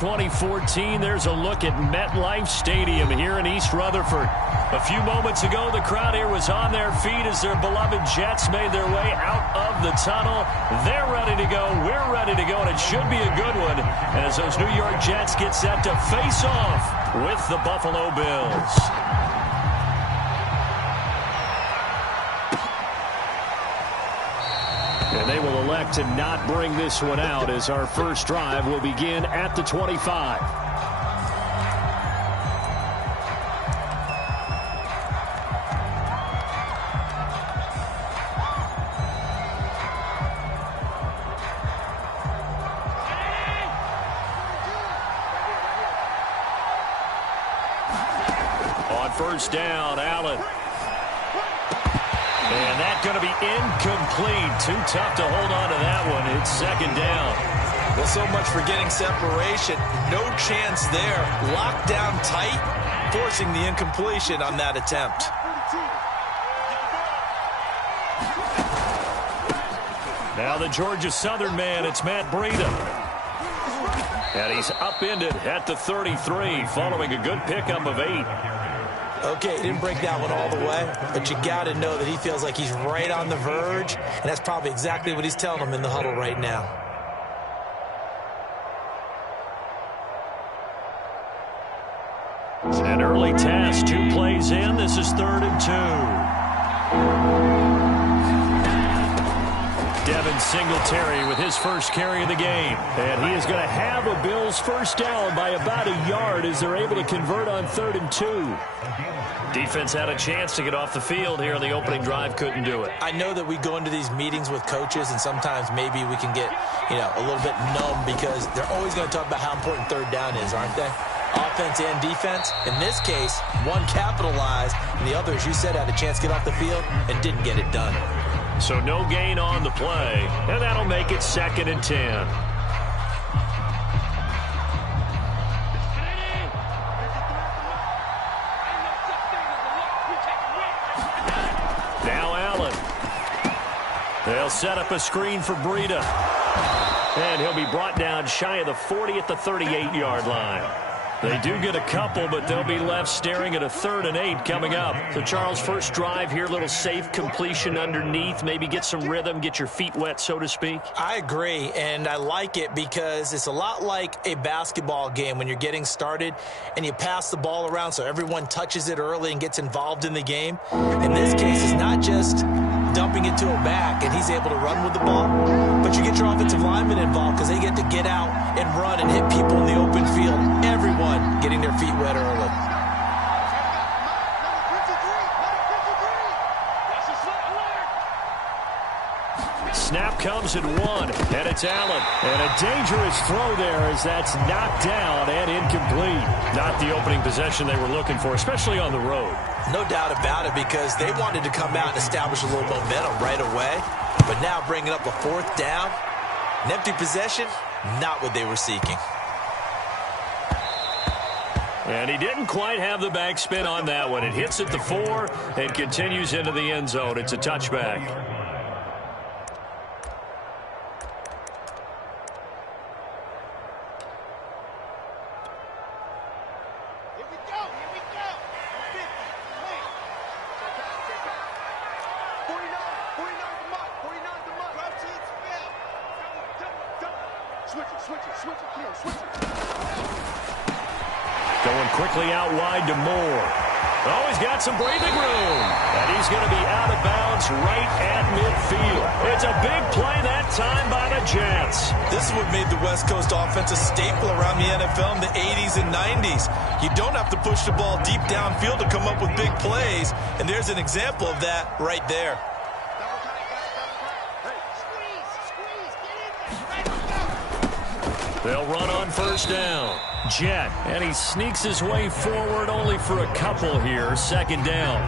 2014, there's a look at MetLife Stadium here in East Rutherford. A few moments ago, the crowd here was on their feet as their beloved Jets made their way out of the tunnel. They're ready to go. We're ready to go, and it should be a good one as those New York Jets get set to face off with the Buffalo Bills. And they will elect to not bring this one out as our first drive will begin at the 25. On first down, Allen. And that's going to be incomplete. Too tough to hold on to that one. It's second down. Well, so much for getting separation. No chance there. Locked down tight, forcing the incompletion on that attempt. Now the Georgia Southern man, it's Matt Breida. And he's upended at the 33 following a good pickup of 8. Okay, he didn't break that one all the way, but you got to know that he feels like he's right on the verge, and that's probably exactly what he's telling them in the huddle right now. An early task, 2 plays in. This is 3rd and 2. Devin Singletary with his first carry of the game. And he is going to have a Bills first down by about a yard as they're able to convert on 3rd and 2. Defense had a chance to get off the field here on the opening drive, couldn't do it. I know that we go into these meetings with coaches, and sometimes maybe we can get, a little bit numb because they're always going to talk about how important 3rd down is, aren't they? Offense and defense. In this case, one capitalized, and the other, as you said, had a chance to get off the field and didn't get it done. So no gain on the play, and that'll make it 2nd and 10. Now Allen. They'll set up a screen for Breida. And he'll be brought down shy of the 40 at the 38-yard line. They do get a couple, but they'll be left staring at a 3rd and 8 coming up. So, Charles, first drive here, little safe completion underneath. Maybe get some rhythm, get your feet wet, so to speak. I agree, and I like it because it's a lot like a basketball game when you're getting started and you pass the ball around so everyone touches it early and gets involved in the game. In this case, it's not just dumping it to a back and he's able to run with the ball, but you get your offensive linemen involved because they get to get out and run and hit people in the open field. Everyone getting their feet wet early. Snap comes at 1, and it's Allen. And a dangerous throw there as that's knocked down and incomplete. Not the opening possession they were looking for, especially on the road. No doubt about it, because they wanted to come out and establish a little momentum right away. But now bringing up a 4th down, an empty possession, not what they were seeking. And he didn't quite have the backspin on that one. It hits at the 4 and continues into the end zone. It's a touchback. Going quickly out wide to Moore. Oh, he's got some breathing room. And he's going to be out of bounds right at midfield. It's a big play that time by the Jets. This is what made the West Coast offense a staple around the NFL in the 80s and 90s. You don't have to push the ball deep downfield to come up with big plays. And there's an example of that right there. They'll run on first down. Jet, and he sneaks his way forward only for a couple here. 2nd down.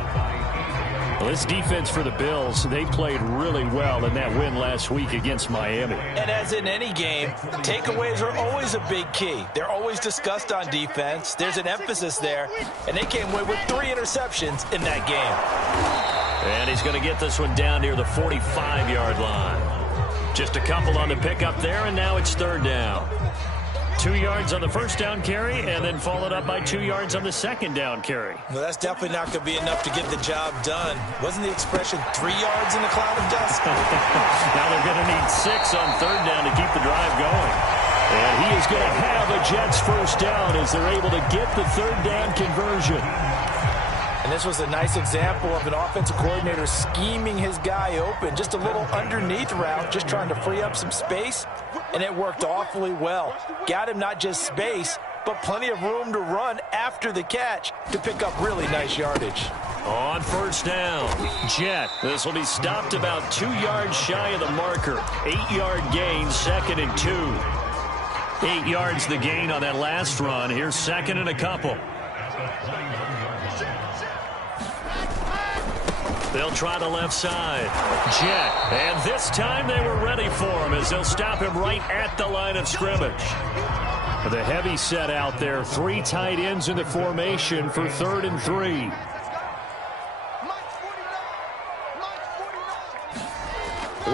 Well, this defense for the Bills, they played really well in that win last week against Miami. And as in any game, takeaways are always a big key. They're always discussed on defense. There's an emphasis there, and they came away with 3 interceptions in that game. And he's going to get this one down near the 45-yard line. Just a couple on the pickup there, and now it's 3rd down. 2 yards on the first down carry and then followed up by 2 yards on the second down carry. Well, that's definitely not going to be enough to get the job done. Wasn't the expression 3 yards in a cloud of dust? Now they're going to need 6 on third down to keep the drive going. And he is going to have a Jets first down as they're able to get the third down conversion. And this was a nice example of an offensive coordinator scheming his guy open. Just a little underneath route, just trying to free up some space, and it worked awfully well. Got him not just space, but plenty of room to run after the catch to pick up really nice yardage. On first down, Jet. This will be stopped about 2 yards shy of the marker. 8-yard gain, 2nd and 2. 8 yards the gain on that last run. Here's 2nd and a couple. They'll try the left side. Jet. And this time they were ready for him as they'll stop him right at the line of scrimmage. The heavy set out there. 3 tight ends in the formation for 3rd and 3.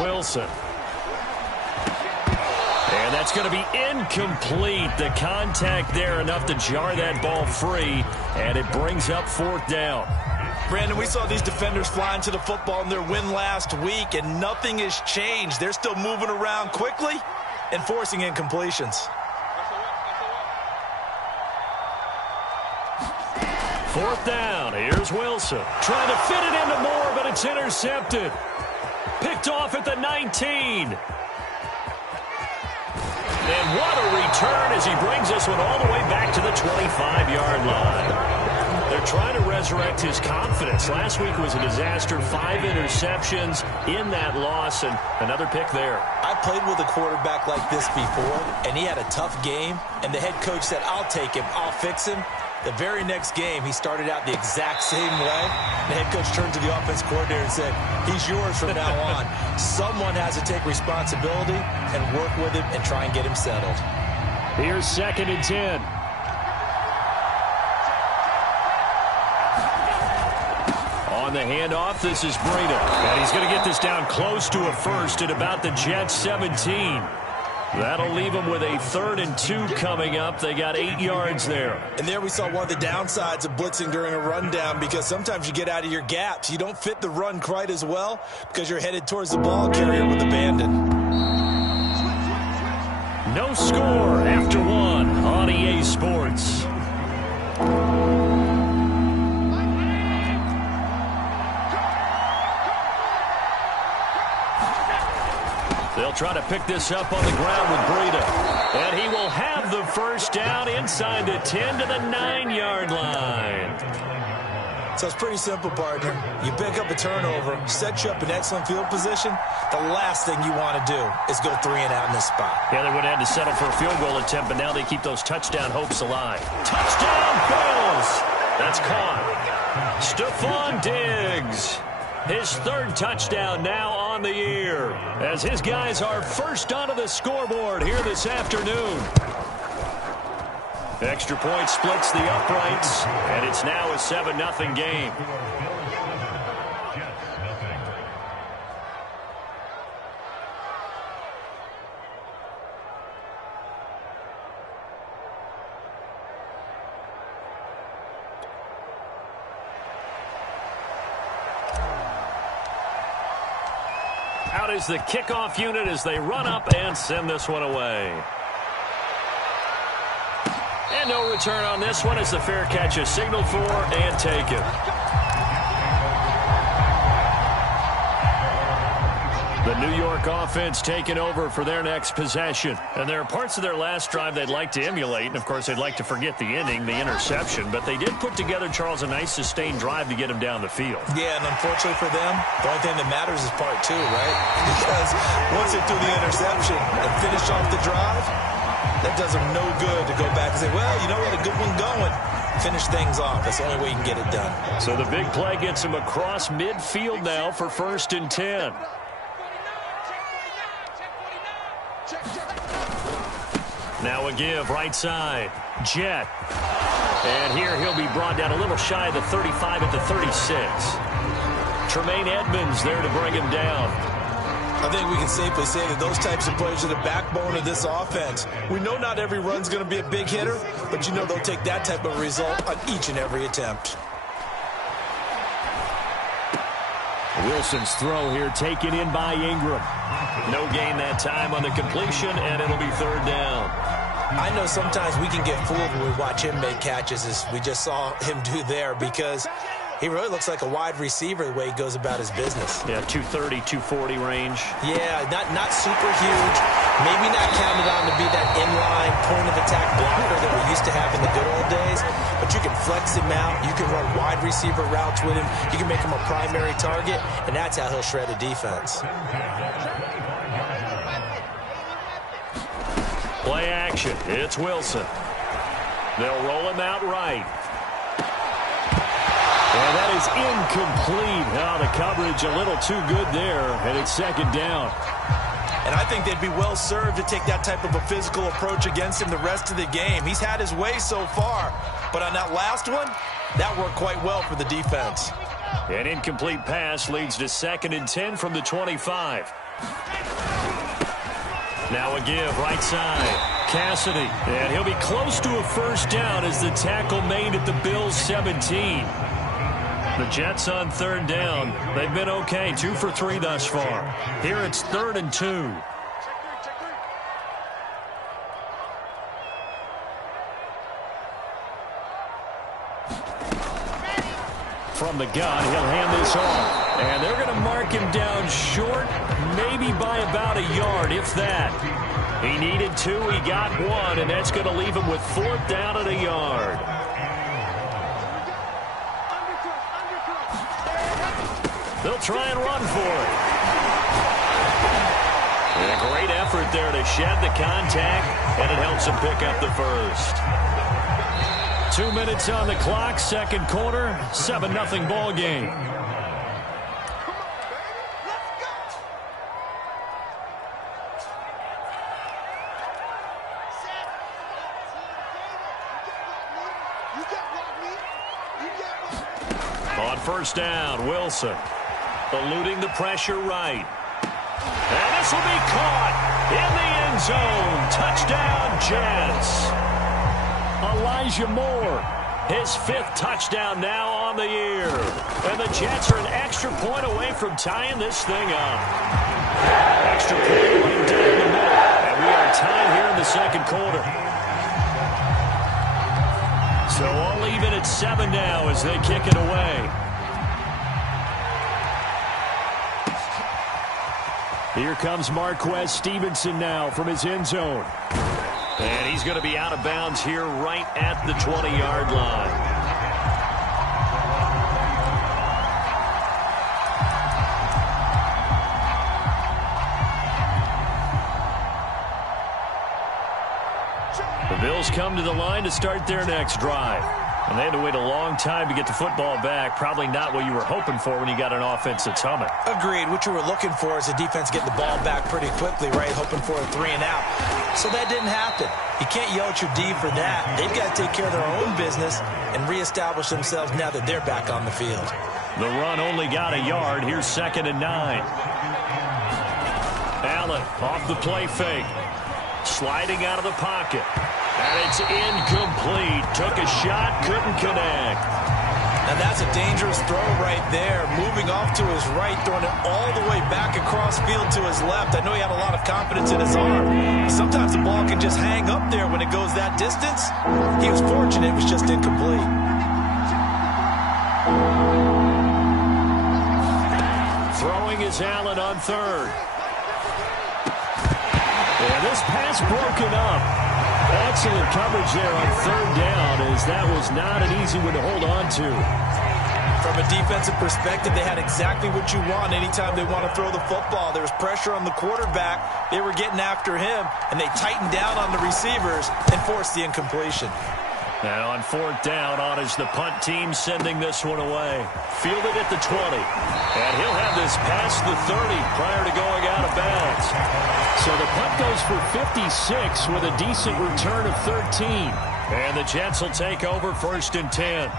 Wilson. And that's going to be incomplete. The contact there enough to jar that ball free. And it brings up 4th down. Brandon, we saw these defenders flying to the football in their win last week, and nothing has changed. They're still moving around quickly and forcing incompletions. 4th down. Here's Wilson. Trying to fit it into Moore, but it's intercepted. Picked off at the 19. And what a return as he brings this one all the way back to the 25-yard line. They're trying to resurrect his confidence. Last week was a disaster. 5 interceptions in that loss, and another pick there. I played with a quarterback like this before, and he had a tough game, and the head coach said, I'll take him, I'll fix him. The very next game, he started out the exact same way. The head coach turned to the offense coordinator and said, he's yours from now on. Someone has to take responsibility and work with him and try and get him settled. Here's 2nd and 10. On the handoff, this is Breida. And he's going to get this down close to a first at about the Jets 17. That'll leave them with a 3rd and 2 coming up. They got 8 yards there. And there we saw one of the downsides of blitzing during a rundown, because sometimes you get out of your gaps. You don't fit the run quite as well because you're headed towards the ball carrier with abandon. No score after 1 on EA Sports. They'll try to pick this up on the ground with Breida. And he will have the first down inside the 10 to the 9-yard line. So it's pretty simple, partner. You pick up a turnover, set you up in excellent field position. The last thing you want to do is go 3 and out in this spot. Yeah, they would have had to settle for a field goal attempt, but now they keep those touchdown hopes alive. Touchdown, Bills! That's caught. Stephon Diggs. His 3rd touchdown now on the year, as his guys are first onto the scoreboard here this afternoon. Extra point splits the uprights, and it's now a 7-0 game. Out is the kickoff unit as they run up and send this one away. And no return on this one as the fair catch is signaled for and taken. The New York offense taking over for their next possession. And there are parts of their last drive they'd like to emulate. And, of course, they'd like to forget the ending, the interception. But they did put together, Charles, a nice sustained drive to get him down the field. Yeah, and unfortunately for them, the only thing that matters is part 2, right? Because once they threw the interception and finished off the drive, that does them no good to go back and say, well, you know what, a good one going. Finish things off. That's the only way you can get it done. So the big play gets him across midfield now for 1st and 10. Now a give right side. Jet. And here he'll be brought down a little shy of the 35 at the 36. Tremaine Edmonds there to bring him down. I think we can safely say that those types of players are the backbone of this offense. We know not every run's going to be a big hitter, but you know they'll take that type of result on each and every attempt. Wilson's throw here taken in by Ingram. No gain that time on the completion, and it'll be third down. I know sometimes we can get fooled when we watch him make catches, as we just saw him do there, because he really looks like a wide receiver the way he goes about his business. Yeah, 230, 240 range. Yeah, not super huge. Maybe not counted on to be that inline point-of-attack blocker that we used to have in the good old days. But you can flex him out. You can run wide receiver routes with him. You can make him a primary target, and that's how he'll shred a defense. Play action. It's Wilson. They'll roll him out right. Well, that is incomplete. Oh, the coverage a little too good there, and it's second down. And I think they'd be well served to take that type of a physical approach against him the rest of the game. He's had his way so far, but on that last one, that worked quite well for the defense. An incomplete pass leads to 2nd and 10 from the 25. Now a give, right side. Cassidy, and he'll be close to a first down as the tackle made at the Bills' 17. The Jets on third down. They've been okay, 2 for 3 thus far. Here it's 3rd and 2. From the gun, he'll hand this off. And they're going to mark him down short, maybe by about a yard, if that. He needed 2, he got 1, and that's going to leave him with 4th down and a yard. They'll try and run for it. And a great effort there to shed the contact, and it helps him pick up the first. 2 minutes on the clock, second quarter, 7-0 ball game. On first down, Wilson. Eluding the pressure right. And this will be caught in the end zone. Touchdown, Jets. Elijah Moore, his 5th touchdown now on the year. And the Jets are an extra point away from tying this thing up. Extra point running down the middle. And we are tied here in the second quarter. So all even at 7 now as they kick it away. Here comes Marquez Stevenson now from his end zone. And he's going to be out of bounds here right at the 20-yard line. The Bills come to the line to start their next drive. And they had to wait a long time to get the football back. Probably not what you were hoping for when you got an offense that's humming. Agreed. What you were looking for is a defense getting the ball back pretty quickly, right? Hoping for a 3 and out. So that didn't happen. You can't yell at your D for that. They've got to take care of their own business and reestablish themselves now that they're back on the field. The run only got a yard. Here's 2nd and 9. Allen off the play fake. Sliding out of the pocket. And it's incomplete. Took a shot, couldn't connect. Now that's a dangerous throw right there. Moving off to his right, throwing it all the way back across field to his left. I know he had a lot of confidence in his arm. Sometimes the ball can just hang up there when it goes that distance. He was fortunate, it was just incomplete. Throwing is Allen on third. And this pass broken up. Excellent coverage there on third down, as that was not an easy one to hold on to. From a defensive perspective, they had exactly what you want anytime they want to throw the football. There was pressure on the quarterback. They were getting after him, and they tightened down on the receivers and forced the incompletion. Now on 4th down, on is the punt team sending this one away. Fielded at the 20. And he'll have this past the 30 prior to going out of bounds. So the punt goes for 56 with a decent return of 13. And the Jets will take over 1st and 10.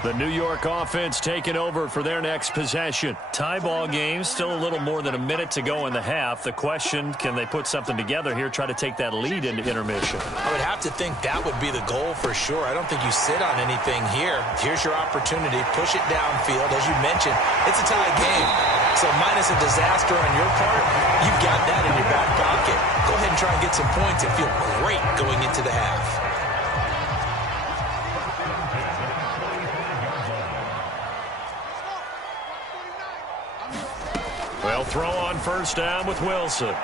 The New York offense taking over for their next possession. Tie ball game, still a little more than a minute to go in the half. The question, can they put something together here, try to take that lead into intermission? I would have to think that would be the goal for sure. I don't think you sit on anything here. Here's your opportunity. Push it downfield. As you mentioned, it's a tie game. So minus a disaster on your part, you've got that in your back pocket. Go ahead and try and get some points and feel great going into the half. Well, throw on first down with Wilson.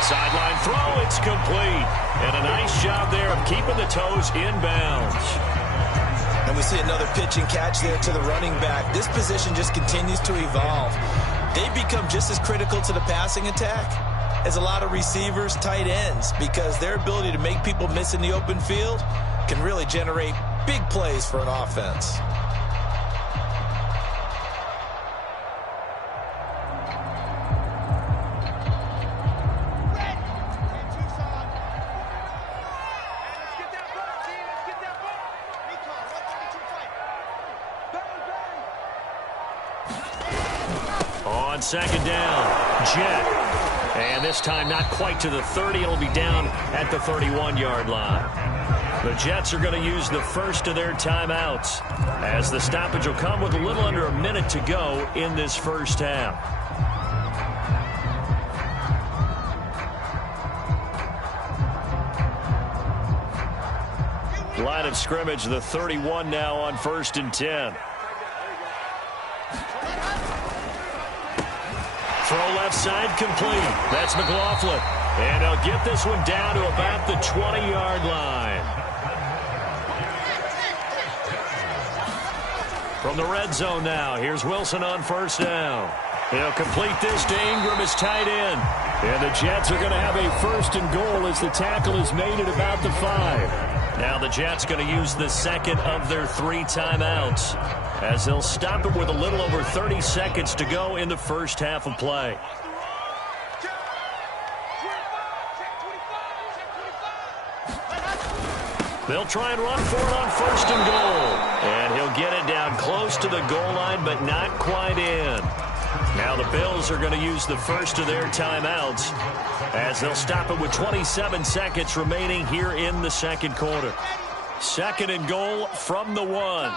Sideline throw, it's complete. And a nice job there of keeping the toes inbounds. And we see another pitch and catch there to the running back. This position just continues to evolve. They become just as critical to the passing attack as a lot of receivers, tight ends, because their ability to make people miss in the open field can really generate big plays for an offense. On second down, Jet. And this time not quite to the 30. It'll be down at the 31-yard line. The Jets are going to use the first of their timeouts, as the stoppage will come with a little under a minute to go in this first half. Line of scrimmage, the 31 now on 1st and 10. Throw left side complete. That's McLaughlin. And he'll get this one down to about the 20-yard line. From the red zone now, here's Wilson on first down. He'll complete this to Ingram as tight end. And the Jets are going to have a 1st and goal as the tackle is made at about the 5. Now the Jets going to use the second of their 3 timeouts, as they'll stop it with a little over 30 seconds to go in the first half of play. They'll try and run for it on 1st and goal. And he'll get it down close to the goal line, but not quite in. Now the Bills are going to use the first of their timeouts, as they'll stop it with 27 seconds remaining here in the second quarter. 2nd and goal from the 1.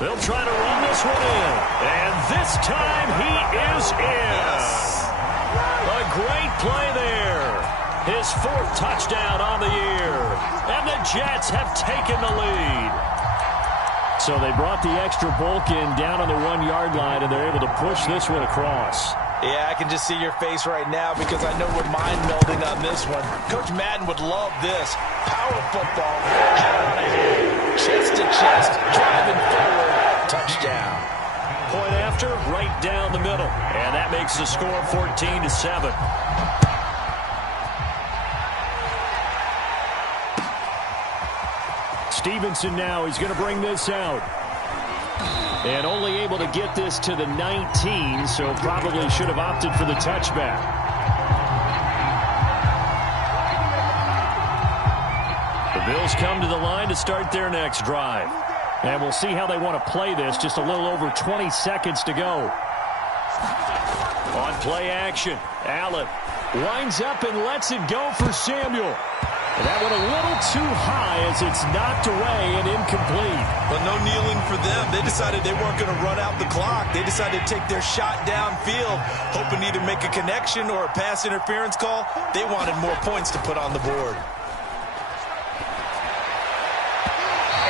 They'll try to run this one in. And this time he is in. A great play there. His 4th touchdown on the year. And the Jets have taken the lead. So they brought the extra bulk in down on the 1-yard line, and they're able to push this one across. Yeah, I can just see your face right now because I know we're mind melding on this one. Coach Madden would love this. Power football. Out of here. Chest to chest. Driving forward. Touchdown. Point after, right down the middle. And that makes the score 14-7. Stevenson now, he's going to bring this out. And only able to get this to the 19, so probably should have opted for the touchback. The Bills come to the line to start their next drive. And we'll see how they want to play this. Just a little over 20 seconds to go. On play action, Allen winds up and lets it go for Samuel. And that went a little too high as it's knocked away and incomplete. But no kneeling for them. They decided they weren't going to run out the clock. They decided to take their shot downfield, hoping to either make a connection or a pass interference call. They wanted more points to put on the board.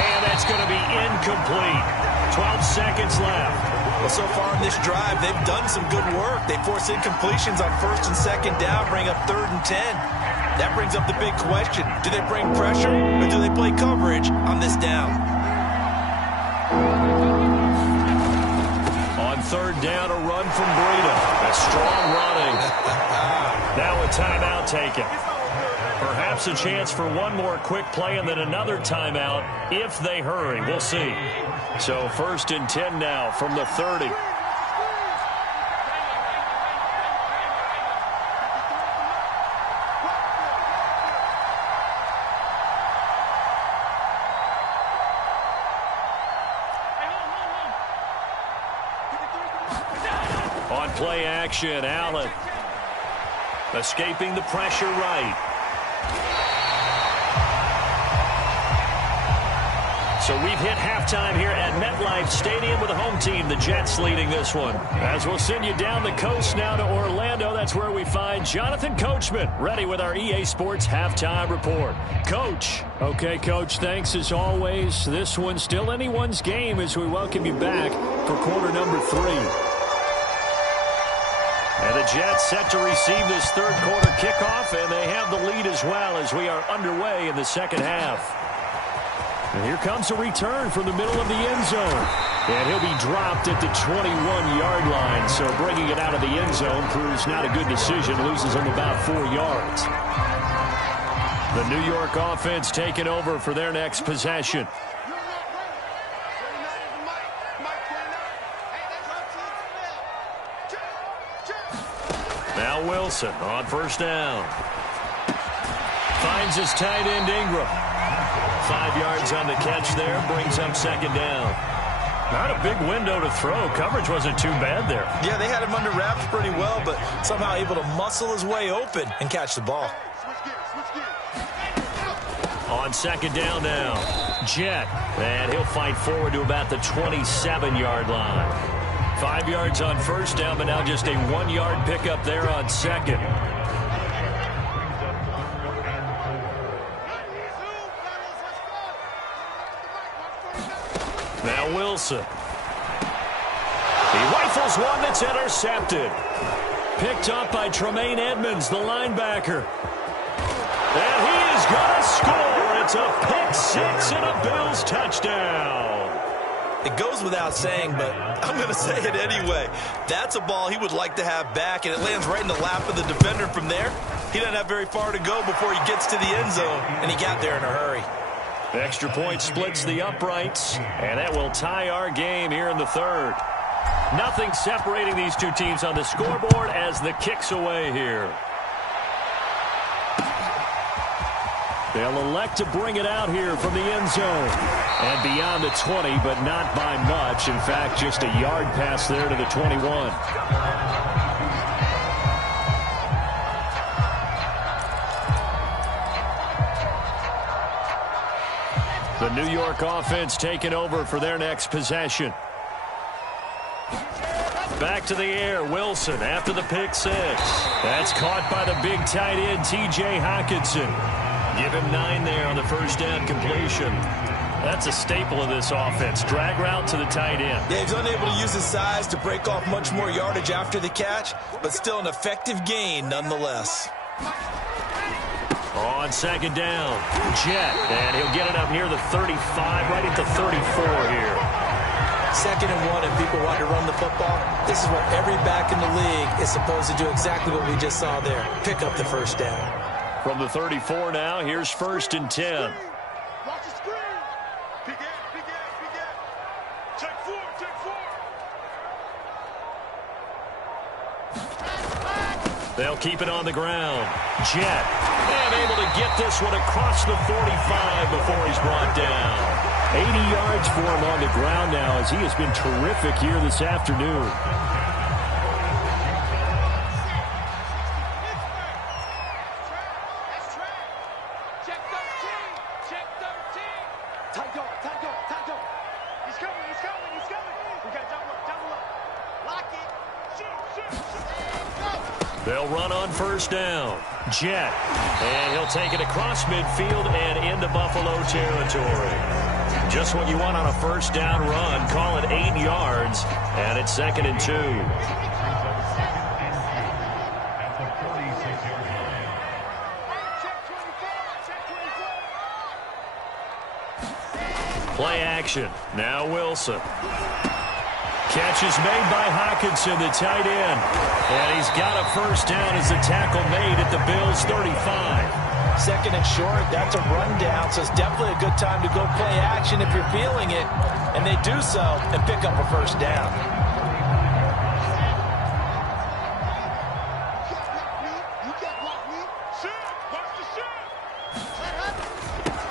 And that's going to be incomplete. 12 seconds left. Well, so far in this drive, they've done some good work. They force incompletions on 1st and 2nd down, bring up 3rd and 10. That brings up the big question. Do they bring pressure or do they play coverage on this down? On 3rd down, a run from Breida. A strong running. Now a timeout taken. Perhaps a chance for one more quick play and then another timeout if they hurry. We'll see. So 1st and 10 now from the 30. On play action, Allen. Escaping the pressure right. So we've hit halftime here at MetLife Stadium with the home team, the Jets, leading this one. As we'll send you down the coast now to Orlando, that's where we find Jonathan Coachman, ready with our EA Sports halftime report. Coach. Okay, Coach, thanks as always. This one's still anyone's game as we welcome you back for quarter number 3. And the Jets set to receive this third quarter kickoff, and they have the lead as well as we are underway in the second half. And here comes a return from the middle of the end zone. And he'll be dropped at the 21-yard line. So bringing it out of the end zone proves not a good decision. Loses him about 4 yards. The New York offense taking over for their next possession. Now Wilson on first down. Finds his tight end Ingram. 5 yards on the catch there, brings up second down. Not a big window to throw. Coverage wasn't too bad there. Yeah, they had him under wraps pretty well, but somehow able to muscle his way open and catch the ball. On second down now, Jet. And he'll fight forward to about the 27-yard line. 5 yards on first down, but now just a 1-yard pickup there on second. Now Wilson. He rifles one that's intercepted. Picked up by Tremaine Edmonds, the linebacker. And he is going to score. It's a pick-6 and a Bills touchdown. It goes without saying, but I'm going to say it anyway. That's a ball he would like to have back, and it lands right in the lap of the defender from there. He doesn't have very far to go before he gets to the end zone, and he got there in a hurry. The extra point splits the uprights, and that will tie our game here in the third. Nothing separating these two teams on the scoreboard as the kick's away here. They'll elect to bring it out here from the end zone. And beyond the 20, but not by much. In fact, just a yard pass there to the 21. The New York offense taking over for their next possession. Back to the air, Wilson after the pick-6. That's caught by the big tight end, T.J. Hockenson. Give him 9 there on the first down completion. That's a staple of this offense. Drag route to the tight end. Yeah, he's unable to use his size to break off much more yardage after the catch, but still an effective gain nonetheless. On second down, Jet, and he'll get it up near the 35, right at the 34 here. 2nd and 1, and people want to run the football. This is what every back in the league is supposed to do, exactly what we just saw there. Pick up the first down. From the 34 now, here's 1st and 10. Watch the screen. Big gap. Check 4. They'll keep it on the ground. Jet, and able to get this one across the 45 before he's brought down. 80 yards for him on the ground now as he has been terrific here this afternoon. Check 13. Tight go. He's coming. We got double up. Lock it. Shoot. They'll run on first down. Jet. And he'll take it across midfield and into Buffalo territory. Just what you want on a first down run. Call it 8 yards. And it's 2nd and 2. Play action. Now Wilson. Catch is made by Hockenson, the tight end. And he's got a first down as the tackle made at the Bills' 35. 2nd and short, that's a rundown, so it's definitely a good time to go play action if you're feeling it. And they do so and pick up a first down.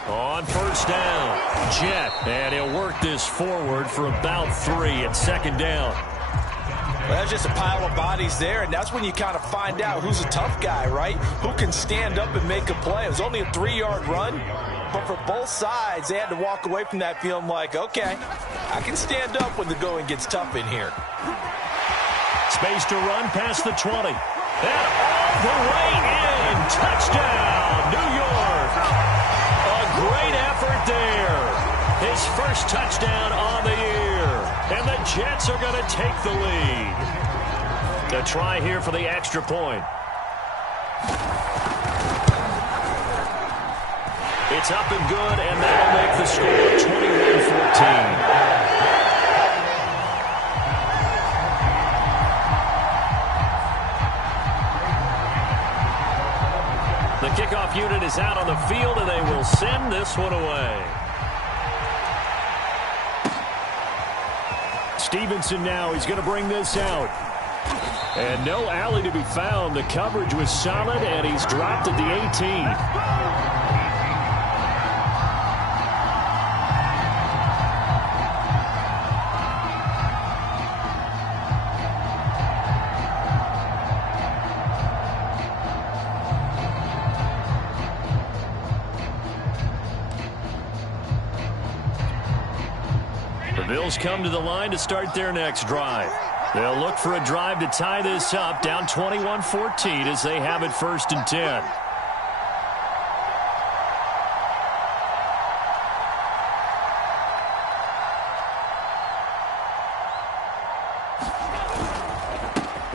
On first down, Jet, and he'll work this forward for about 3 at 2nd down. Well, that's just a pile of bodies there, and that's when you kind of find out who's a tough guy, right? Who can stand up and make a play. It was only a 3-yard run, but for both sides, they had to walk away from that feeling like, okay, I can stand up when the going gets tough in here. Space to run past the 20. And all the way in. Touchdown, New York. A great effort there. His first touchdown on the year. And the Jets are going to take the lead. A try here for the extra point. It's up and good, and that'll make the score 21-14. The kickoff unit is out on the field, and they will send this one away. Stevenson now, he's going to bring this out. And no alley to be found. The coverage was solid, and he's dropped at the 18. The Bills come to the line to start their next drive. They'll look for a drive to tie this up, down 21-14 as they have it 1st and 10.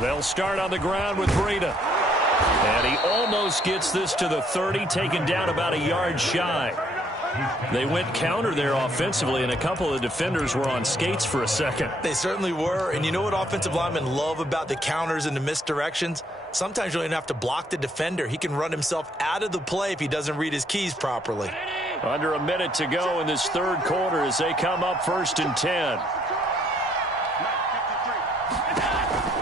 They'll start on the ground with Breida. And he almost gets this to the 30, taken down about a yard shy. They went counter there offensively, and a couple of defenders were on skates for a second. They certainly were, and you know what offensive linemen love about the counters and the misdirections? Sometimes you don't even have to block the defender. He can run himself out of the play if he doesn't read his keys properly. Under a minute to go in this third quarter as they come up 1st and 10.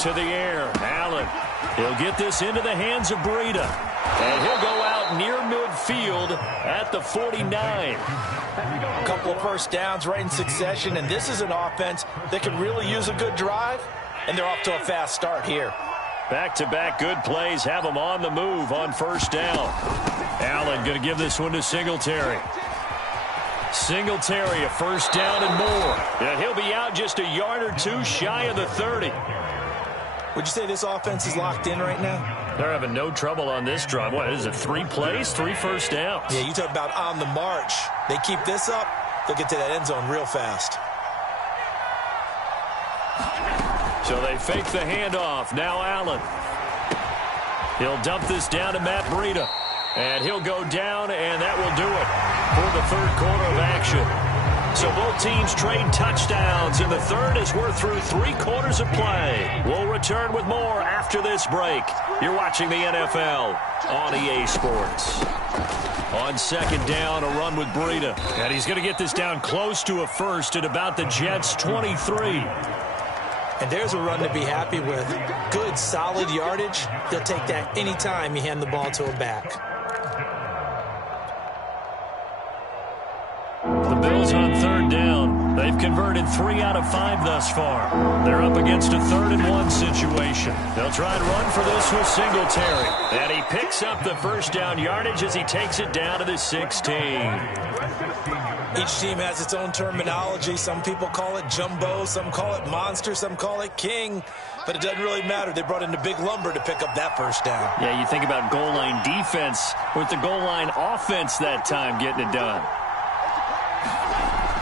To the air, Allen. He'll get this into the hands of Breida. And he'll go out near midfield at the 49. A couple of first downs right in succession, and this is an offense that can really use a good drive, and they're off to a fast start here. Back-to-back good plays have them on the move on 1st down. Allen going to give this one to Singletary. Singletary, a 1st down and more. Yeah, he'll be out just a yard or two shy of the 30. Would you say this offense is locked in right now? They're having no trouble on this drive. What is it, 3 plays, 3 first downs? Yeah, you talk about on the march. They keep this up, they'll get to that end zone real fast. So they fake the handoff. Now Allen. He'll dump this down to Matt Breida. And he'll go down, and that will do it for the third quarter of action. So both teams trade touchdowns in the third as we're through 3 quarters of play. We'll return with more after this break. You're watching the NFL on EA Sports. On 2nd down, a run with Breida. And he's going to get this down close to a first at about the Jets' 23. And there's a run to be happy with. Good, solid yardage. They'll take that anytime you hand the ball to a back. The Bills on 3rd down. They've converted 3 out of 5 thus far. They're up against a 3rd and 1 situation. They'll try and run for this with Singletary. And he picks up the 1st down yardage as he takes it down to the 16. Each team has its own terminology. Some people call it jumbo, some call it monster, some call it king. But it doesn't really matter. They brought in the big lumber to pick up that 1st down. Yeah, you think about goal line defense with the goal line offense that time getting it done.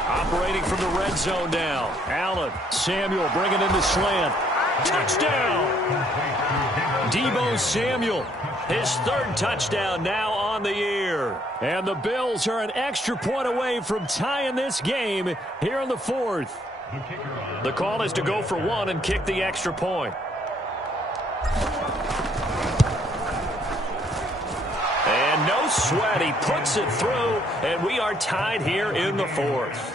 Operating from the red zone now. Allen, Samuel bringing in the slant. Touchdown! Deebo Samuel, his 3rd touchdown now on the year. And the Bills are an extra point away from tying this game here in the 4th. The call is to go for 1 and kick the extra point. And no sweat, he puts it through, and we are tied here in the 4th.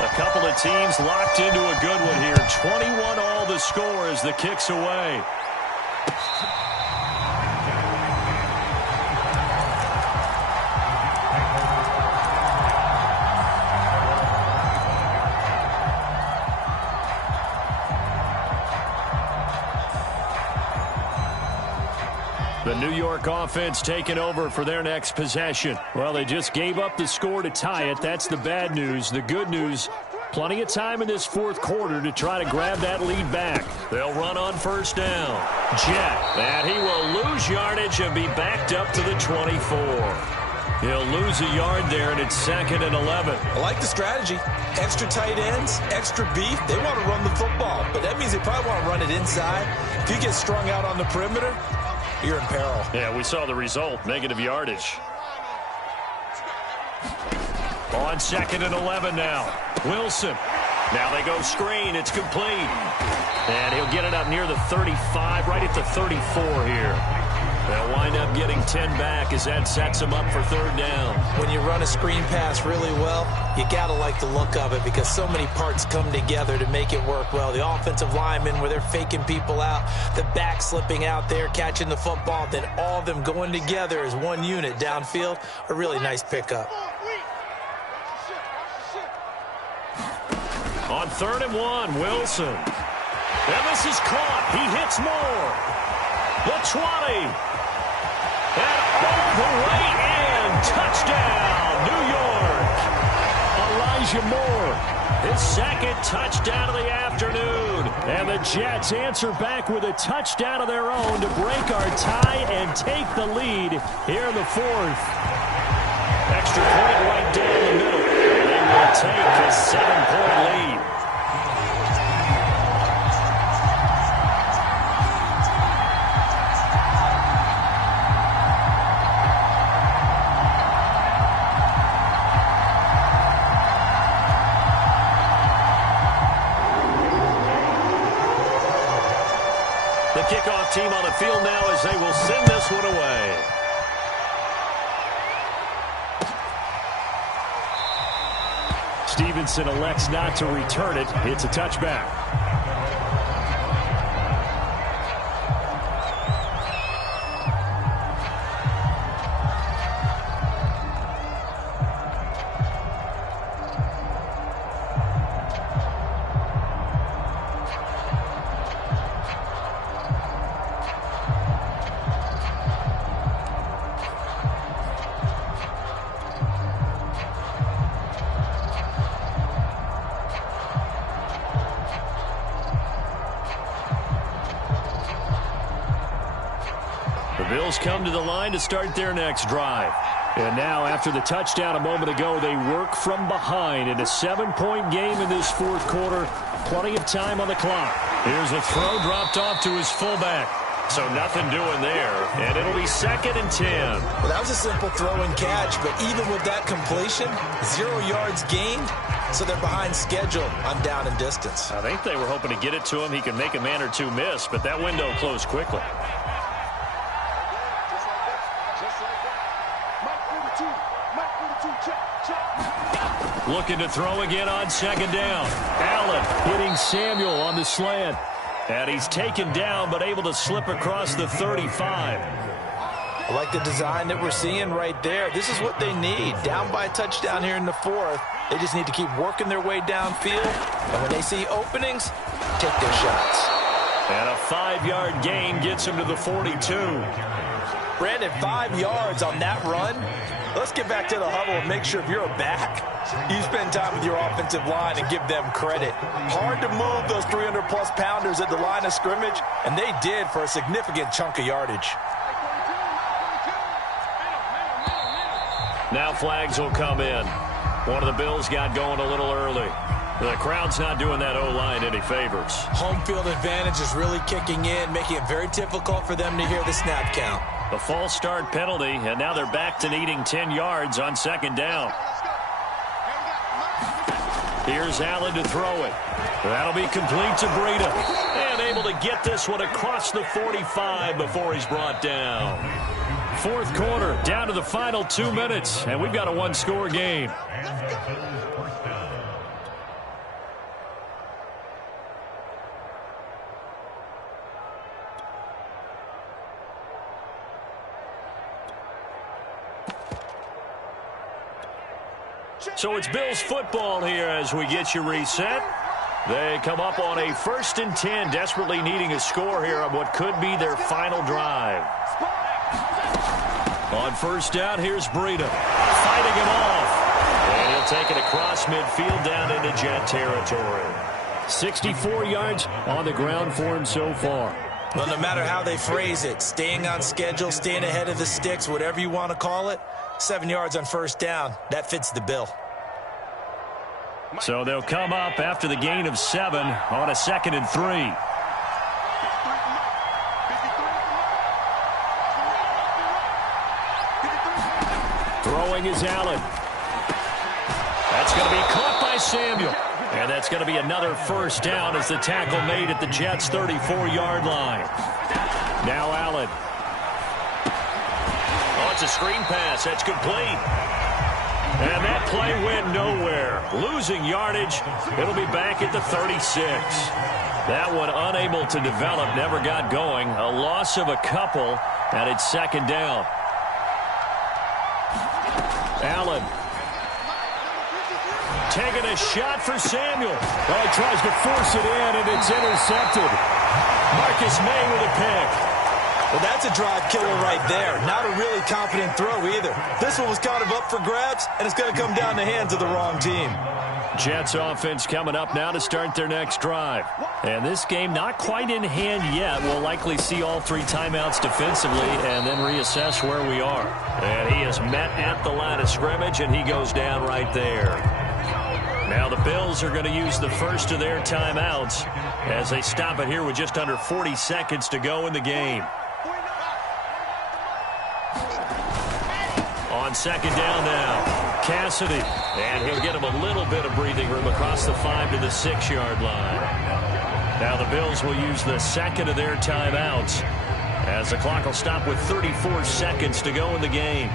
A couple of teams locked into a good one here. 21 all the score as the kick's away. The New York offense taking over for their next possession. Well, they just gave up the score to tie it. That's the bad news. The good news, plenty of time in this fourth quarter to try to grab that lead back. They'll run on first down. Jet, and he will lose yardage and be backed up to the 24. He'll lose a yard there, and it's 2nd and 11. I like the strategy. Extra tight ends, extra beef. They want to run the football, but that means they probably want to run it inside. If you get strung out on the perimeter, you're in peril. Yeah, we saw the result, negative yardage. On 2nd and 11 now. Wilson. Now they go screen. It's complete. And he'll get it up near the 35, right at the 34 here. They'll wind up getting 10 back as that sets them up for 3rd down. When you run a screen pass really well, you got to like the look of it because so many parts come together to make it work well. The offensive linemen where they're faking people out, the back slipping out there, catching the football, then all of them going together as one unit downfield. A really nice pickup. On 3rd and 1, Wilson. And this is caught. He hits Moore. The 20. And all the way in. Touchdown, New York. Elijah Moore, his 2nd touchdown of the afternoon. And the Jets answer back with a touchdown of their own to break our tie and take the lead here in the 4th. Extra point right down the middle. They will take a 7-point lead. The kickoff team on the field now as they will send this one away. Stevenson elects not to return it. It's a touchback. The Bills come to the line to start their next drive. And now, after the touchdown a moment ago, they work from behind in a 7-point game in this fourth quarter. Plenty of time on the clock. Here's a throw dropped off to his fullback. So nothing doing there. And it'll be 2nd and 10. Well, that was a simple throw and catch, but even with that completion, 0 yards gained, so they're behind schedule on down and distance. I think they were hoping to get it to him. He could make a man or two miss, but that window closed quickly. Looking to throw again on 2nd down. Allen hitting Samuel on the slant. And he's taken down but able to slip across the 35. I like the design that we're seeing right there. This is what they need. Down by a touchdown here in the 4th. They just need to keep working their way downfield. And when they see openings, take their shots. And a 5-yard gain gets him to the 42. Brandon, 5 yards on that run. Let's get back to the huddle and make sure if you're a back, you spend time with your offensive line and give them credit. Hard to move those 300-plus pounders at the line of scrimmage, and they did for a significant chunk of yardage. Now flags will come in. One of the Bills got going a little early. The crowd's not doing that O-line any favors. Home field advantage is really kicking in, making it very difficult for them to hear the snap count. The false start penalty, and now they're back to needing 10 yards on 2nd down. Here's Allen to throw it. That'll be complete to Breida. And able to get this one across the 45 before he's brought down. Fourth quarter, down to the final 2 minutes, and we've got a one-score game. So it's Bills football here as we get you reset. They come up on a 1st and 10, desperately needing a score here on what could be their final drive. On first down, here's Breida fighting him off. And he'll take it across midfield down into Jet territory. 64 yards on the ground for him so far. Well, no matter how they phrase it, staying on schedule, staying ahead of the sticks, whatever you want to call it, 7 yards on first down, that fits the bill. So they'll come up after the gain of 7 on a 2nd and 3. Throwing is Allen. That's going to be caught by Samuel. And that's going to be another first down as the tackle made at the Jets' 34-yard line. Now Allen. Oh, it's a screen pass. That's complete. And that play went nowhere. Losing yardage. It'll be back at the 36. That one unable to develop, never got going. A loss of a couple, and it's 2nd down. Allen. Taking a shot for Samuel. Oh, he tries to force it in, and it's intercepted. Marcus May with a pick. Well, that's a drive killer right there. Not a really confident throw either. This one was kind of up for grabs, and it's going to come down the hands of the wrong team. Jets offense coming up now to start their next drive. And this game not quite in hand yet. We'll likely see all 3 timeouts defensively and then reassess where we are. And he is met at the line of scrimmage, and he goes down right there. Now the Bills are going to use the first of their timeouts as they stop it here with just under 40 seconds to go in the game. On 2nd down now. Cassidy, and he'll get him a little bit of breathing room across the 5 to the 6-yard line. Now the Bills will use the 2nd of their timeouts as the clock will stop with 34 seconds to go in the game.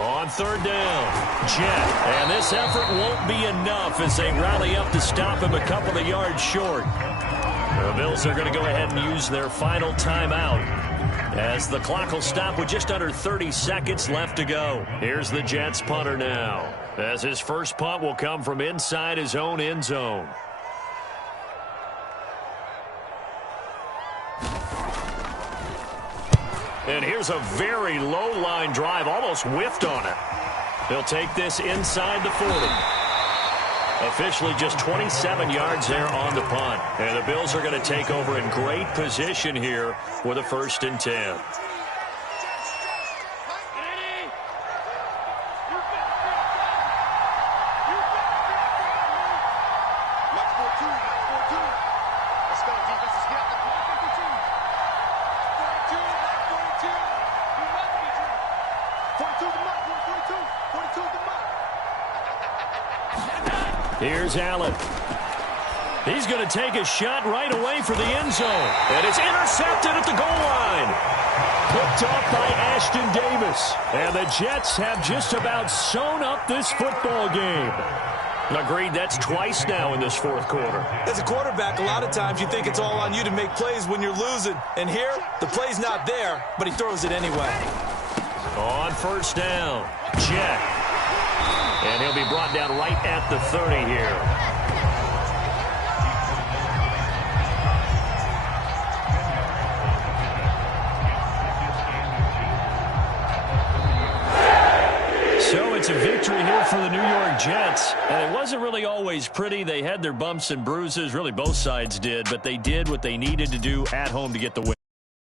On 3rd down, Jet. And this effort won't be enough as they rally up to stop him a couple of yards short. The Bills are going to go ahead and use their final timeout as the clock will stop with just under 30 seconds left to go. Here's the Jets punter now, as his first punt will come from inside his own end zone. And here's a very low-line drive, almost whiffed on it. He'll take this inside the 40. Officially just 27 yards there on the punt. And the Bills are going to take over in great position here with a 1st and 10. Here's Allen. He's going to take a shot right away for the end zone. And it's intercepted at the goal line. Picked off by Ashton Davis. And the Jets have just about sewn up this football game. Agreed, that's twice now in this 4th quarter. As a quarterback, a lot of times you think it's all on you to make plays when you're losing. And here, the play's not there, but he throws it anyway. On 1st down, Jet. And he'll be brought down right at the 30 here. So it's a victory here for the New York Jets. And it wasn't really always pretty. They had their bumps and bruises. Really, both sides did. But they did what they needed to do at home to get the win.